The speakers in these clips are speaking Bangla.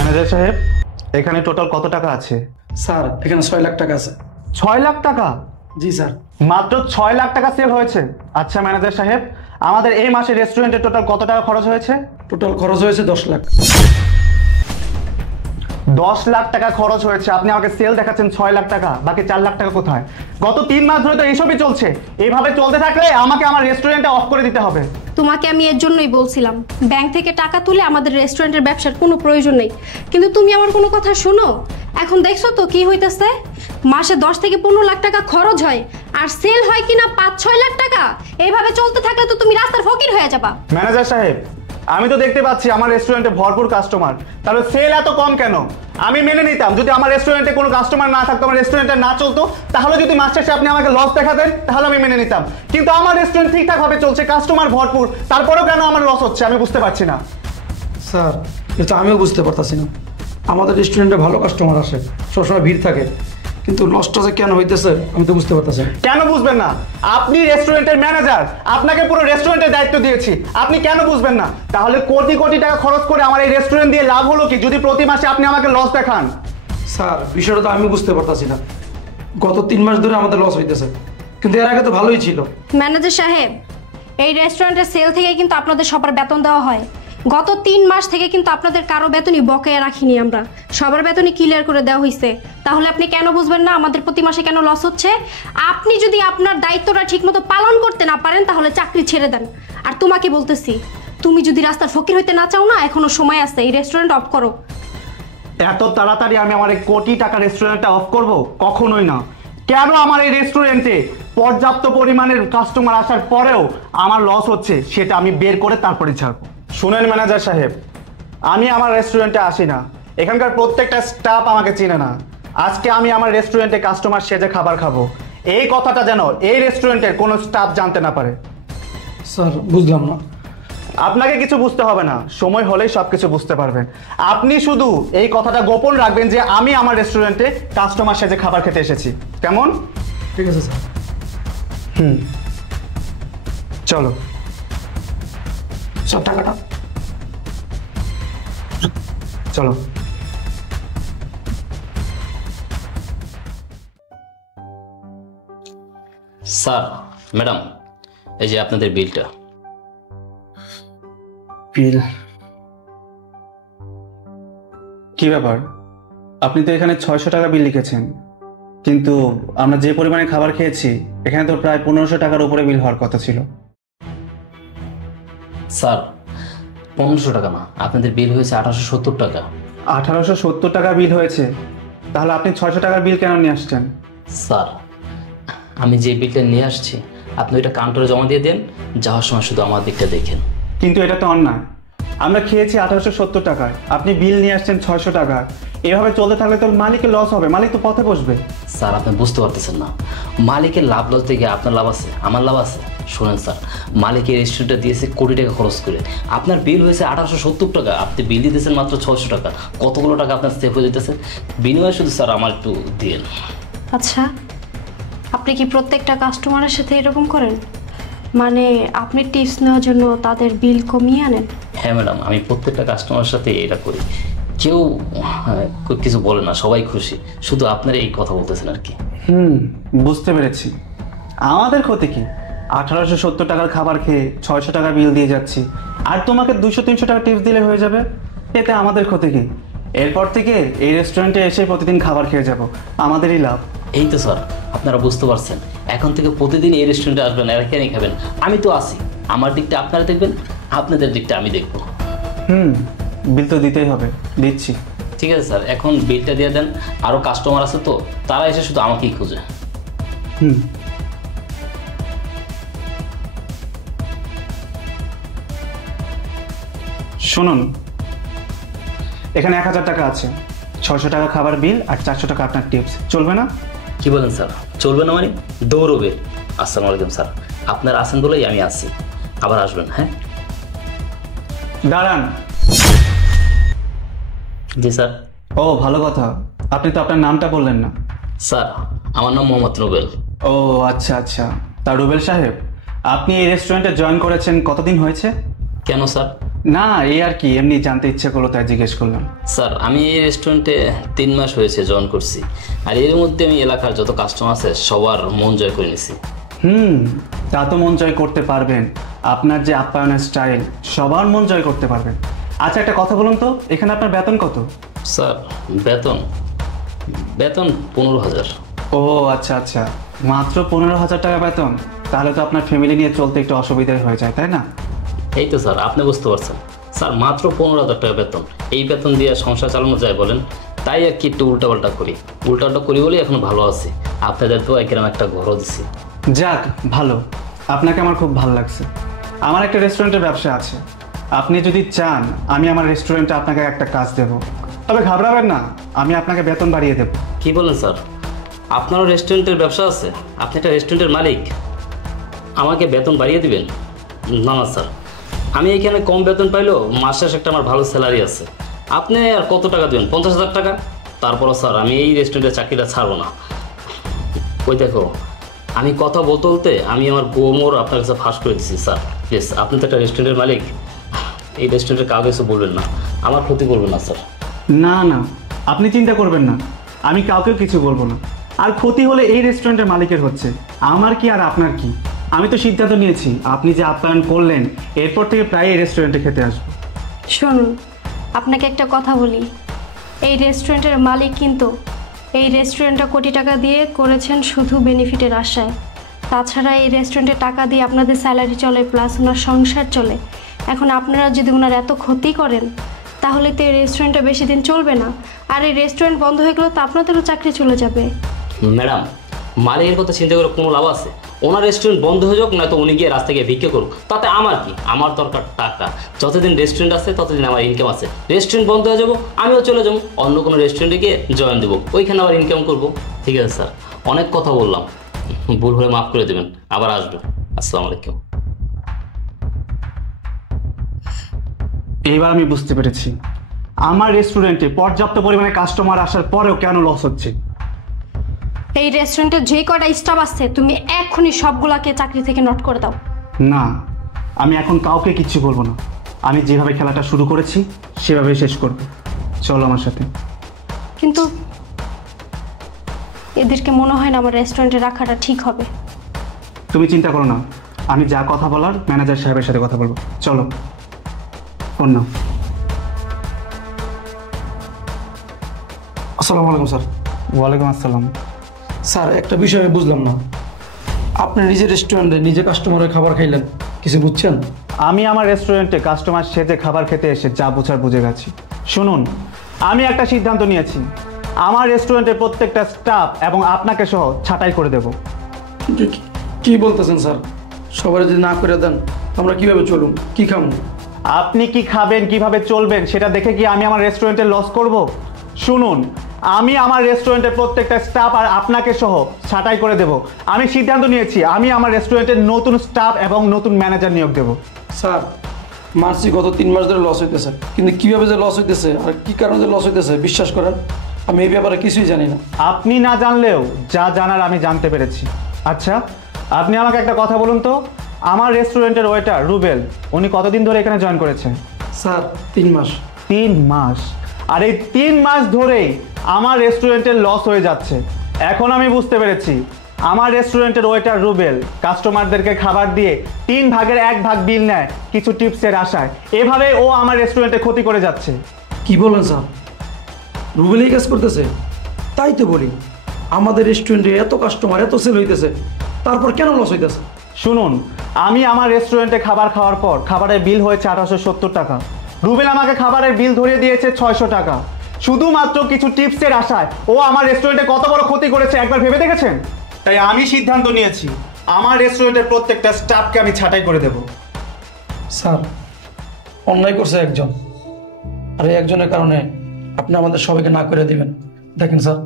ম্যানেজার সাহেব, এখানে টোটাল কত টাকা আছে? স্যার এখানে 6 লাখ টাকা আছে। 6 লাখ টাকা? জি স্যার। মাত্র 6 লাখ টাকা সেল হয়েছে? আচ্ছা ম্যানেজার সাহেব, আমাদের এই মাসে রেস্টুরেন্টে টোটাল কত টাকা খরচ হয়েছে? টোটাল খরচ হয়েছে 10 লাখ। 10 লাখ টাকা খরচ হয়েছে, আপনি আমাকে সেল দেখাচ্ছেন 6 লাখ টাকা, বাকি 4 লাখ টাকা কোথায়? গত 3 মাস ধরে তো এইসবই চলছে। এইভাবে চলতে থাকলে আমাকে আমার রেস্টুরেন্টটা অফ করে দিতে হবে। তোমাকে আমি এর জন্যই বলছিলাম ব্যাংক থেকে টাকা তুলে আমাদের রেস্টুরেন্টের ব্যবসার কোনো প্রয়োজন নেই, কিন্তু তুমি আমার কোনো কথা শোনো। এখন দেখছো তো কি হইতেছে, মাসে 10 থেকে 15 লাখ টাকা খরচ হয় আর সেল হয় কিনা 5-6 লাখ টাকা। এইভাবে চলতে থাকলে তো তুমি রাস্তার ফকির হয়ে যাবা। ম্যানেজার সাহেব, আমি তো দেখতে পাচ্ছি আমার রেস্টুরেন্টে ভরপুর কাস্টমার, তাহলে সেল এত কম কেন? আমি মেনে নিতাম যদি আমার রেস্টুরেন্টে কোনো কাস্টমার না থাকতো, আমার রেস্টুরেন্টে না চলতো, তাহলে যদি মাস শেষে আপনি আমাকে লস দেখাতেন তাহলে আমি মেনে নিতাম। কিন্তু আমার রেস্টুরেন্ট ঠিকঠাক ভাবে চলছে, কাস্টমার ভরপুর, তারপরেও কেন আমার লস হচ্ছে আমি বুঝতে পারছি না। স্যার এটা আমিও বুঝতে পারতাছি না। আমাদের রেস্টুরেন্টে ভালো কাস্টমার আসে, সবসময় ভিড় থাকে, কিন্তু লসটা যে কেন হইতেছে আমি তো বুঝতে পারতাছি না। কেন বুঝবেন না? আপনি রেস্টুরেন্টের ম্যানেজার, আপনাকে পুরো রেস্টুরেন্টের দায়িত্ব দিয়েছি, আপনি কেন বুঝবেন না? তাহলে কোটি কোটি টাকা খরচ করে আমার এই রেস্টুরেন্ট দিয়ে লাভ হলো কি যদি প্রতি মাসে আপনি আমাকে লস দেখান? স্যার বিষয়টা তো আমি বুঝতে পারতাছি না। গত 3 মাস ধরে আমাদের লস হইতেছে, কিন্তু এর আগে তো ভালোই ছিল। ম্যানেজার সাহেব, এই রেস্টুরেন্টের সেল থেকে কিন্তু আপনাদের সবার বেতন দেওয়া হয়। গত 3 মাস থেকে কিন্তু আপনাদের কারো বেতনই বকেয়া রাখিনি আমরা, সবার বেতনই ক্লিয়ার করে দেওয়া হয়েছে। তাহলে আপনি কেন বুঝবেন না আমাদের প্রতি মাসে কেন লস হচ্ছে? আপনি যদি আপনার দায়িত্বটা ঠিকমতো পালন করতে না পারেন তাহলে চাকরি ছেড়ে দেন। আর তোমাকে বলতেছি, তুমি যদি রাস্তার ফকির হইতে না চাও না, এখনো সময় আছে, এই রেস্টুরেন্ট অফ করো। এত তাড়াতাড়ি আমি আমার এই কোটি টাকা রেস্টুরেন্টটা অফ করব? কখনোই না। কেন আমার এই রেস্টুরেন্টে পর্যাপ্ত পরিমাণের কাস্টমার আসার পরেও আমার লস হচ্ছে সেটা আমি বের করে তারপরে ছাড়বো। শুনেন ম্যানেজার সাহেব, আমি আমার রেস্টুরেন্টে আসি না, এখানকার প্রত্যেকটা স্টাফ আমাকে চিনে না। আজকে আমি আমার রেস্টুরেন্টে কাস্টমার সেজে খাবার খাবো, এই কথাটা যেন এই রেস্টুরেন্টের কোনো স্টাফ জানতে না পারে। স্যার বুঝলাম না। আপনাকে কিছু বুঝতে হবে না, সময় হলেই সবকিছু বুঝতে পারবেন। আপনি শুধু এই কথাটা গোপন রাখবেন যে আমি আমার রেস্টুরেন্টে কাস্টমার সেজে খাবার খেতে এসেছি, কেমন? ঠিক আছে স্যার। চলো। সব টাকাটা চলো। স্যার, ম্যাডাম, এই যে আপনাদের বিলটা। বিল? কি ব্যাপার, আপনি তো এখানে 600 টাকা বিল লিখেছেন, কিন্তু আমরা যে পরিমাণে খাবার খেয়েছি এখানে তো প্রায় 1500 টাকার উপরে বিল হওয়ার কথা ছিল। স্যার 1500 টাকা না, আপনাদের বিল হয়েছে 1870 টাকা। 1870 টাকা বিল হয়েছে? তাহলে আপনি 600 টাকার বিল কেন নিয়ে আসছেন? স্যার আমি যে বিলটা নিয়ে আসছি আপনি ওইটা কাউন্টারে জমা দিয়ে দেন, যাওয়ার সময় শুধু আমার দিকটা দেখেন। কিন্তু এটা তো অন্যায়, আমরা খেয়েছি 1870 টাকায়, আপনি বিল নিয়ে আসছেন 600 টাকার। এভাবে চলতে থাকলে তো মালিকের লস হবে, মালিক তো পথে বসবে। স্যার আপনি বুঝতে পারতেছেন না, মালিকের লাভ লস থেকে আপনার লাভ আছে, আমার লাভ আছে। শোনেন স্যার, মালিকের রেস্টুরেন্টটা দিয়েছে কোটি টাকা খরচ করে, আপনার বিল হয়েছে 1870 টাকা, আপনি বিল দিতেছেন মাত্র 600 টাকা। কতগুলো টাকা আপনার সেভ হয়ে যেতেছে, বিনিময়ে শুধু স্যার আমার একটু দিন। আচ্ছা, আপনি কি প্রত্যেকটা কাস্টমারের সাথে এরকম করেন? মানে আপনি টিপস নেওয়ার জন্য তাদের বিল কমিয়ে আনেন? হ্যাঁ ম্যাডাম, আমি প্রত্যেকটা কাস্টমারের সাথে এটা করি, কেউ কিছু বলে না, সবাই খুশি, শুধু আপনার এই কথা বলতেছেন আর কি। বুঝতে পেরেছি। আমাদের ক্ষতি কি? 1870 টাকার খাবার খেয়ে 600 টাকা বিল দিয়ে যাচ্ছি, আর তোমাকে 200-300 টাকা টিপস দিলে হয়ে যাবে, এতে আমাদের ক্ষতি কি? এরপর থেকে এই রেস্টুরেন্টে এসে প্রতিদিন খাবার খেয়ে যাব, আমাদেরই লাভ। এই তো স্যার, আপনারা বুঝতে পারছেন, এখন থেকে প্রতিদিন এই রেস্টুরেন্টে আসবেন, এরা কেন খাবেন, আমি তো আসি, আমার দিকটা আপনারা দেখবেন, আপনাদের দিকটা আমি দেখবো। বিল তো দিতেই হবে, দিচ্ছি। ঠিক আছে স্যার, এখন বিলটা দিয়ে দেন, আরও কাস্টমার আছে তো, তারা এসে শুধু আমাকেই খোঁজে। শুনুন, এখানে 1000 টাকা আছে, 600 টাকা খাবার বিল আর 400 টাকা আপনার টিপস, চলবে না? কি বলেন স্যার, চলবে না মানে? দৌড়বে। আসসালামু আলাইকুম স্যার, আপনারা আসেন বলেই আমি আসি, আবার আসবেন। হ্যাঁ দাঁড়ান। জি স্যার। ও ভালো কথা, আপনি তো আপনার নামটা বললেন না। স্যার আমার নাম মোহাম্মদ রুবেল। ও আচ্ছা আচ্ছা, তা রুবেল সাহেব, আপনি এই রেস্টুরেন্টে জয়েন করেছেন কতদিন হয়েছে? কেন স্যার, না এই আর কি, এমনি জানতে ইচ্ছে করলো তাই জিজ্ঞেস করলাম। স্যার আমি এই রেস্টুরেন্টে 3 মাস হয়েছে জয়েন করছি, আর এর মধ্যে আমি এলাকার যত কাস্টমার আছে সবার মন জয় করে নিছি। তা তো মন জয় করতে পারবেন, আপনার যে আপ্যায়নের স্টাইল সবার মন জয় করতে পারবেন। আচ্ছা একটা কথা বলুন তো, এখানে আপনার বেতন কত? স্যার বেতন বেতন 15,000। ও আচ্ছা আচ্ছা, মাত্র 15,000 টাকা বেতন? তাহলে তো আপনার ফ্যামিলি নিয়ে চলতে একটু অসুবিধাই হয়ে যায়, তাই না? এই তো স্যার আপনি বুঝতে পারছেন, স্যার মাত্র 15,000 টাকা বেতন, এই বেতন দিয়ে সংসার চালানো যায় বলেন? তাই আর কি একটু উল্টাপাল্টা করি বলে এখন ভালো আছি। আপনাদের তো একরকম একটা ঘরও দিছি। যাক ভালো, আপনাকে আমার খুব ভালো লাগছে। আমার একটা রেস্টুরেন্টের ব্যবসা আছে, আপনি যদি চান আমি আমার রেস্টুরেন্টে আপনাকে একটা কাজ দেব, তবে ঘাবড়াবেন না, আমি আপনাকে বেতন বাড়িয়ে দেব। কি বলেন স্যার, আপনারও রেস্টুরেন্টের ব্যবসা আছে? আপনি একটা রেস্টুরেন্টের মালিক, আমাকে বেতন বাড়িয়ে দিবেন? না না স্যার, আমি এখানে কম বেতন পাইলেও মাস শেষে একটা আমার ভালো স্যালারি আছে। আপনি আর কত টাকা দেবেন? 50,000 টাকা? তারপরও স্যার আমি এই রেস্টুরেন্টের চাকরিটা ছাড়বো না। ওই দেখো, আমি কথা বলতে বলতে আমি আমার গোমর আপনার কাছে ফাঁস করে দিচ্ছি। স্যার প্লিজ, আপনি তো একটা রেস্টুরেন্টের মালিক, এই রেস্টুরেন্টের কাউকে কিছু বলবেন না, আমার ক্ষতি করবেন না স্যার। না না, আপনি চিন্তা করবেন না, আমি কাউকেও কিছু বলবো না। আর ক্ষতি হলে এই রেস্টুরেন্টের মালিকের হচ্ছে, আমার কি আর আপনার কি? আমি তো সিদ্ধান্ত নিয়েছি, আপনি যে আপ্যায়ন করলেন এরপর থেকে প্রায় এই রেস্টুরেন্টে খেতে আসবো। শুনুন, আপনাকে একটা কথা বলি, এই রেস্টুরেন্টের মালিক কিন্তু এই রেস্টুরেন্টটা কোটি টাকা দিয়ে করেছেন শুধু বেনিফিটের আশায়। তাছাড়া এই রেস্টুরেন্টে টাকা দিয়ে আপনাদের স্যালারি চলে, প্লাস ওনার সংসার চলে। এখন আপনারা যদি ওনার এত ক্ষতি করেন তাহলে তো এই রেস্টুরেন্টটা বেশি দিন চলবে না, আর এই রেস্টুরেন্ট বন্ধ হয়ে গেলেও তো আপনাদেরও চাকরি চলে যাবে। ম্যাডাম, মালিকের কথা চিন্তা করে কোনো লাভ আছে? ওনার রেস্টুরেন্ট বন্ধ হয়ে যাক, নয়তো উনি গিয়ে রাস্তায় গিয়ে ভিক্ষে করুক, তাতে আমার কি? আমার দরকার টাকা। যতদিন রেস্টুরেন্ট আছে ততদিন আমার ইনকাম আছে। রেস্টুরেন্ট বন্ধ হয়ে যাবো, আমিও চলে যাবো অন্য কোনো রেস্টুরেন্টে গিয়ে জয়েন দেবো, ওইখানে আবার ইনকাম করবো। ঠিক আছে স্যার, অনেক কথা বললাম, ভুল হলে মাফ করে দেবেন, আবার আসবো। আসসালামু আলাইকুম। এইবার আমি বুঝতে পেরেছি আমার রেস্টুরেন্টে পর্যাপ্ত পরিমাণে কাস্টমার আসার পরেও কেন লস হচ্ছে। এই রেস্টুরেন্টে যে কয়টা স্টাফ আছে তুমি এক্ষুনি সবগুলাকে চাকরি থেকে নট করে দাও। না, আমি এখন কাউকে কিচ্ছু বলবো না, আমি যেভাবে খেলাটা শুরু করেছি সেভাবে শেষ করব। চলো আমার সাথে। কিন্তু এদেরকে মনে হয় না আমার রেস্টুরেন্টে রাখাটা ঠিক হবে। তুমি চিন্তা করো না, আমি যা কথা বলার ম্যানেজার সাহেবের সাথে কথা বলবো। চলো, ফোন নাও। আসসালামু আলাইকুম স্যার। ওয়ালাইকুম আসসালাম। স্যার একটা বিষয় আমি বুঝলাম না, আপনি নিজের রেস্টুরেন্টে নিজে কাস্টমারের খাবার খাইলেন, কিছু বুঝছেন? আমি আমার রেস্টুরেন্টে কাস্টমার সেজে খাবার খেতে এসে যা বোঝার বুঝে গেছি। শুনুন, আমি একটা সিদ্ধান্ত নিয়েছি, আমার রেস্টুরেন্টের প্রত্যেকটা স্টাফ এবং আপনাকে সহ ছাঁটাই করে দেব। কিন্তু কি বলতেছেন স্যার? সবাই যদি না করে দেন আমরা কিভাবে চলুন, কি খাবো? আপনি কি খাবেন, কিভাবে চলবেন সেটা দেখে কি আমি আমার রেস্টুরেন্টে লস করব? শুনুন, আমি আমার রেস্টুরেন্টের প্রত্যেকটা স্টাফ আর আপনাকে সহ ছাঁটাই করে দেব। আমি সিদ্ধান্ত নিয়েছি, আমি আমার রেস্টুরেন্টের নতুন স্টাফ এবং নতুন ম্যানেজার নিয়োগ দেব। স্যার মার্চি গত 3 মাস ধরে লস হইতেছে, কিন্তু কিভাবে যে লস হইতেছে আর কি কারণে যে লস হইতেছে বিশ্বাস করেন আমি এই ব্যাপারে কিছুই জানি না। আপনি না জানলেও যা জানার আমি জানতে পেরেছি। আচ্ছা, আপনি আমাকে একটা কথা বলুন তো, আমার রেস্টুরেন্টের ওয়েটার রুবেল, উনি কতদিন ধরে এখানে জয়েন করেছেন? স্যার 3 মাস। 3 মাস? আর এই 3 মাস ধরেই আমার রেস্টুরেন্টের লস হয়ে যাচ্ছে। এখন আমি বুঝতে পেরেছি, আমার রেস্টুরেন্টের ওয়েটার রুবেল কাস্টমারদেরকে খাবার দিয়ে 3 ভাগের 1 ভাগ বিল নেয় কিছু টিপসের আশায়। এভাবে ও আমার রেস্টুরেন্টে ক্ষতি করে যাচ্ছে। কি বলেন স্যার? রুবেল এই কাজ করতেছে? তাই তো বলি, আমাদের রেস্টুরেন্টে এত কাস্টমার এত সেল হইতেছে, তারপর কেন লস হইতেছে? শুনুন, আমি আমার রেস্টুরেন্টে খাবার খাওয়ার পর খাবারের বিল হয়েছে 1870 টাকা। রুবেল আমাকে খাবারের বিল ধরিয়ে দিয়েছে 600 টাকা। শুধুমাত্র কিছু টিপসের আশায় ও আমার রেস্টুরেন্টে কত বড় ক্ষতি করেছে একবার ভেবে দেখেছেন? তাই আমি সিদ্ধান্ত নিয়েছি, আমার রেস্টুরেন্টের প্রত্যেকটা স্টাফকে আমি ছাঁটাই করে দেব। স্যার অন্যায় করছে একজন, আর এই একজনের কারণে আপনি আমাদের সবাইকে না করে দিবেন। দেখেন স্যার,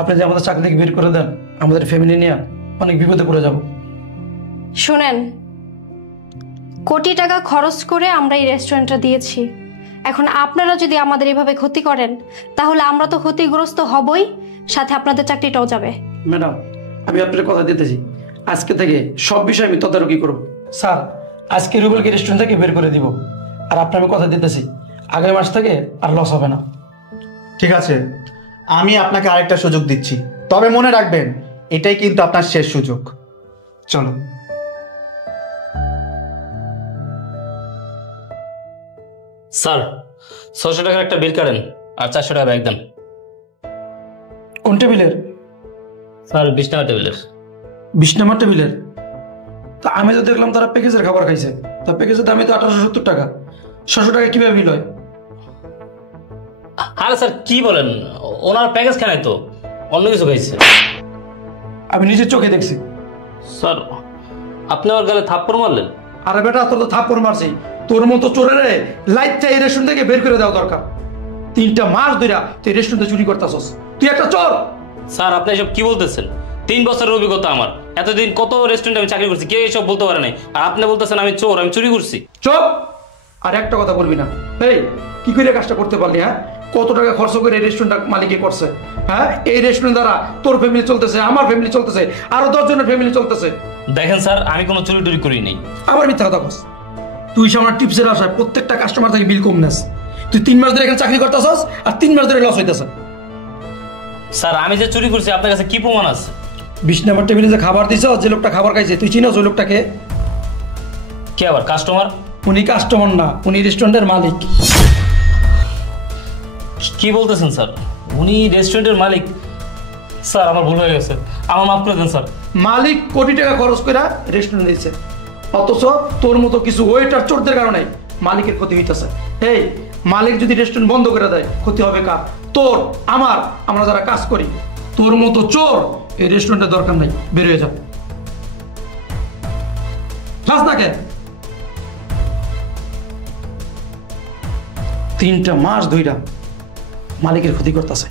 আপনি যে আমাদের চাকরি থেকে বের করে দেন, আমাদের ফ্যামিলি নিয়ে অনেক বিপদে পড়ে যাব। শুনেন, কোটি টাকা খরচ করে আমরা এই রেস্টুরেন্টটা দিয়েছি, এখন আপনারা যদি আমাদের এভাবে ক্ষতি করেন তাহলে আমরা তো ক্ষতিগ্রস্ত হবই, সাথে আপনাদের চাকরিটাও যাবে। ম্যাডাম আমি আপনার কথা দিতেছি, আজকে থেকে সব বিষয়ে আমি তদারকি করব। স্যার আজকে রুবেলকে রেস্টুরেন্ট থেকে বের করে দিব, আর আপনি আমি কথা দিতেছি আগামী মাস থেকে আর লস হবে না। ঠিক আছে, আমি আপনাকে আরেকটা সুযোগ দিচ্ছি, তবে মনে রাখবেন এটাই কিন্তু আপনার শেষ সুযোগ। চলো। স্যার 600 টাকার একটা বিল কাটেন আর 400 টাকা ব্যাগ দেন। কোন টেবিলের? স্যার 20 টাকা টেবিলের। 20 নম্বর টেবিলের? তা আমি তো দেখলাম তারা প্যাকেজের খাবার খাইছে, তা প্যাকেজের দামই তো 1870 টাকা। 600 টাকা কিভাবে বিল হয়? আরে স্যার কি বলেন, ওনার প্যাকেজ খায় তো, অন্য কিছু খাইছে। আমি নিজের চোখে দেখছি। স্যার আপনি আমার গালে থাপ্পড় মারলেন? আরে বেটা, তোর তো থাপ্পড় মারছি, তোর মতো চোরেরে লাইট চাই রেস্টুরেন্ট থেকে বের করে দেওয়া দরকার। 3টা মাস ধইরা তুই রেস্টুরেন্টে চুরি করতেছস, তুই একটা চোর। স্যার আপনি এসব কি বলতেছেন? 3 বছরের অভিজ্ঞতা আমার, এতদিন কত রেস্টুরেন্টে আমি চাকরি করছি, কেউ এসব বলতে পারে নাই। আর আপনি বলতেছেন আমি চোর, আমি চুরি করছি? চুপ! আর একটা কথা বলবি না। এই কি করে কাজটা করতে পারলি? হ্যাঁ, কত টাকা খরচ করে এই রেস্টুরেন্টটা মালিকে করছে? হ্যাঁ, এই রেস্টুরেন্ট দ্বারা তোর ফ্যামিলি চলতেছে, আমার ফ্যামিলি চলতেছে, আরো 10 জনের ফ্যামিলি চলতেছে। দেখেন স্যার, আমি কোনো চুরি টুরি করি নাই। আবার মিথ্যা কথা কস। তুই আমার টিপসের আশায় প্রত্যেকটা কাস্টমার থেকে বিল কম নেস। তুই 3 মাস ধরে এখানে চাকরি করতেছস আর 3 মাস ধরে লস হইতেছে। স্যার আমি যে চুরি করছি আপনার কাছে কি প্রমাণ আছে? 20 নম্বর টেবিলে যে খাবার দিছ, যে লোকটা খাবার খাইছে, তুই চিনস ওই লোকটাকে? কে আবার কাস্টমার? উনি কাস্টমার না, উনি রেস্টুরেন্টের মালিক। কি বলতেছেন স্যার? উনি রেস্টুরেন্টের মালিক? স্যার আমার ভুল হয়ে গেছে, আমার মাফ করে দেন স্যার। মালিক কোটি টাকা খরচ করে রেস্টুরেন্ট দিয়েছে, অথচ তোর মতো কিছু ওয়েটার চোরদের কারণে মালিকের ক্ষতি হইতেছে। এই মালিক যদি রেস্টুরেন্ট বন্ধ করে দেয়, ক্ষতি হবে কার? তোর, আমার, আমরা যারা কাজ করি। তোর মতো চোর এই রেস্টুরেন্টের দরকার নাই, বের হয়ে যা। ক্লাস না কেন? 3টা মাস ধইরা মালিকের ক্ষতি করতেছে।